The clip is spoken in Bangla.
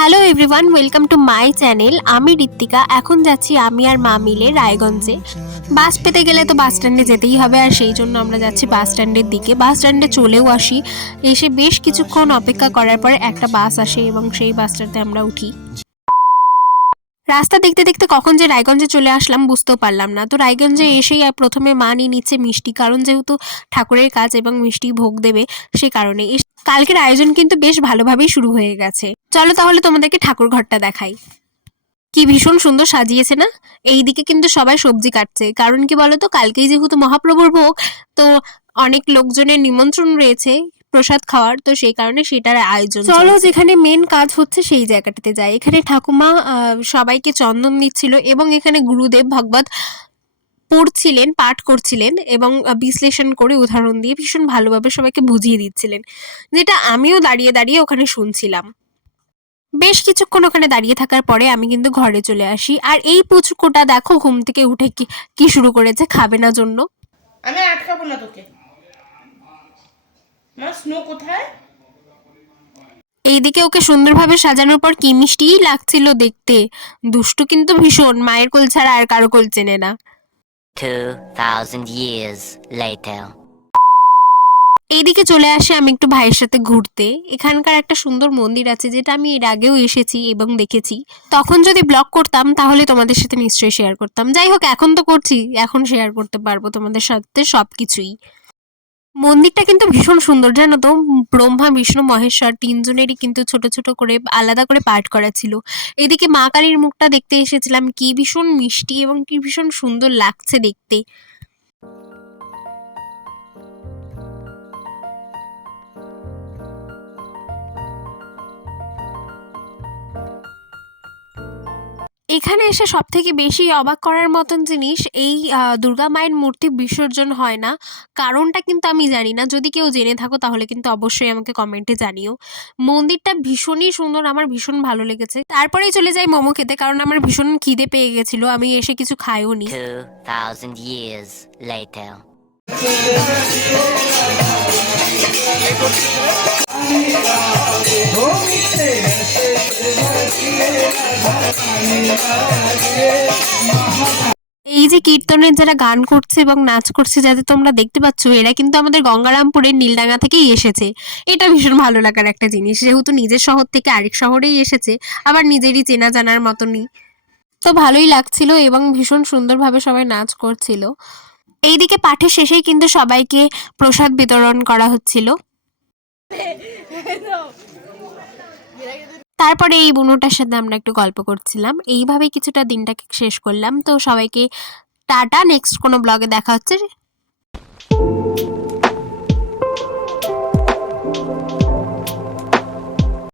Hello everyone welcome to my channel আমি ঋত্বিকা এখন যাচ্ছি আমি আর মা মিলে রায়গঞ্জে। বাস পেতে গেলে তো বাস স্ট্যান্ডে যেতেই হবে আর সেই জন্য আমরা যাচ্ছি বাস স্ট্যান্ডের দিকে। বাস স্ট্যান্ডে চলেও আসি। এসে বেশ কিছুক্ষণ অপেক্ষা করার পরে একটা বাস আসে এবং সেই বাসটাতে আমরা উঠি। রাস্তা দেখতে দেখতে কখন যে রায়গঞ্জে চলে আসলাম বুঝতেও পারলাম না। তো রায়গঞ্জে এসেই প্রথমে মা নিয়ে নিচ্ছে মিষ্টি কারণ যেহেতু ঠাকুরের কাজ এবং মিষ্টি ভোগ দেবে সে কারণে। কালকের আয়োজন কিন্তু বেশ ভালোভাবেই শুরু হয়ে গেছে। চলো তাহলে তোমাদেরকে ঠাকুর ঘরটা দেখাই। কি ভীষণ সুন্দর সাজিয়েছে না? এইদিকে কিন্তু সবাই সবজি কাটছে। কারণ কি বলতো কালকেই যেহেতু মহাপ্রভুর ভোগ তো অনেক লোকজনের নিমন্ত্রণ রয়েছে। প্রসাদ খাওয়ার তো সেই কারণে সেটার আয়োজন চলো যেখানে মেন কাজ হচ্ছে সেই জায়গাটাতে যাই। এখানে ঠাকুমা আহ, সবাইকে চন্দন দিচ্ছিল এবং এখানে গুরুদেব ভগবত পড়ছিলেন পাঠ করছিলেন এবং বিশ্লেষণ করে উদাহরণ দিয়ে ভীষণ ভালোভাবে সবাইকে বুঝিয়ে দিচ্ছিলেন যেটা আমিও দাঁড়িয়ে দাঁড়িয়ে ওখানে শুনছিলাম। বেশ কিছুক্ষণ ওখানে দাঁড়িয়ে থাকার পরে আমি কিন্তু ঘরে চলে আসি। আর এই পুচকুটা দেখো ঘুম থেকে উঠে কি কি শুরু করেছে খাবে না জন্য? আমি আটকাবো না তোকে। মা স্নো কোথায়? এইদিকে ওকে সুন্দরভাবে সাজানোর পর কি মিষ্টিই লাগছিল দেখতে। দুষ্টু কিন্তু ভীষণ মায়ের কোল ছাড়া আর কারও কোল চেনে না। 2,000 years later. এইদিকে চলে আসে আমি একটু ভাইয়ের সাথে ঘুরতে। এখানকার একটা সুন্দর মন্দির আছে যেটা আমি এর আগেও এসেছি এবং দেখেছি। তখন যদি ব্লগ করতাম তাহলে তোমাদের সাথে নিশ্চয়ই শেয়ার করতাম। যাই হোক এখন তো করছি এখন শেয়ার করতে পারব তোমাদের সাথে সব কিছুই মন্দিরটা কিন্তু ভীষণ সুন্দর, জানো তো? ব্রহ্মা, বিষ্ণু, মহেশ্বর তিনজনেরই কিন্তু ছোট ছোট করে আলাদা করে পাঠ করা ছিল। এদিকে মা কালীর মুখটা দেখতে এসেছিলাম, কি ভীষণ মিষ্টি এবং কি ভীষণ সুন্দর লাগছে দেখতে। এখানে এসে সব থেকে বেশি অবাক করার মতন জিনিস এই দুর্গা মায়ের মূর্তি বিসর্জন হয় না কারণটা কিন্তু আমি জানি না যদি কেউ জেনে থাকো তাহলে কিন্তু অবশ্যই আমাকে কমেন্টে জানিও মন্দিরটা ভীষণই সুন্দর আমার ভীষণ ভালো লেগেছে তারপরেই চলে যাই মোমো খেতে কারণ আমার ভীষণ খিদে পেয়ে গেছিল আমি এসে কিছু খাইও নি 2,000 years later. এই যে কীর্তনের যারা গান করছে এবং নাচ করছে যাদের তোমরা দেখতে পাচ্ছ, এরা কিন্তু আমাদের গঙ্গারামপুরের নীলডাঙ্গা থেকেই এসেছে। এটা ভীষণ ভালো লাগার একটা জিনিস, যেহেতু নিজের শহর থেকে আরেক শহরেই এসেছে, আবার নিজেরই চেনা জানার মতনই। তো ভালোই লাগছিল এবং ভীষণ সুন্দরভাবে সবাই নাচ করছিল। এইদিকে পাঠের শেষেই কিন্তু সবাইকে প্রসাদ বিতরণ করা হচ্ছিল। তারপরে এই বুনোটার সাথে আমরা একটু গল্প করছিলাম। এইভাবে কিছুটা দিনটাকে শেষ করলাম। তো সবাইকে টাটা নেক্সট কোনো ব্লগে দেখা হচ্ছে।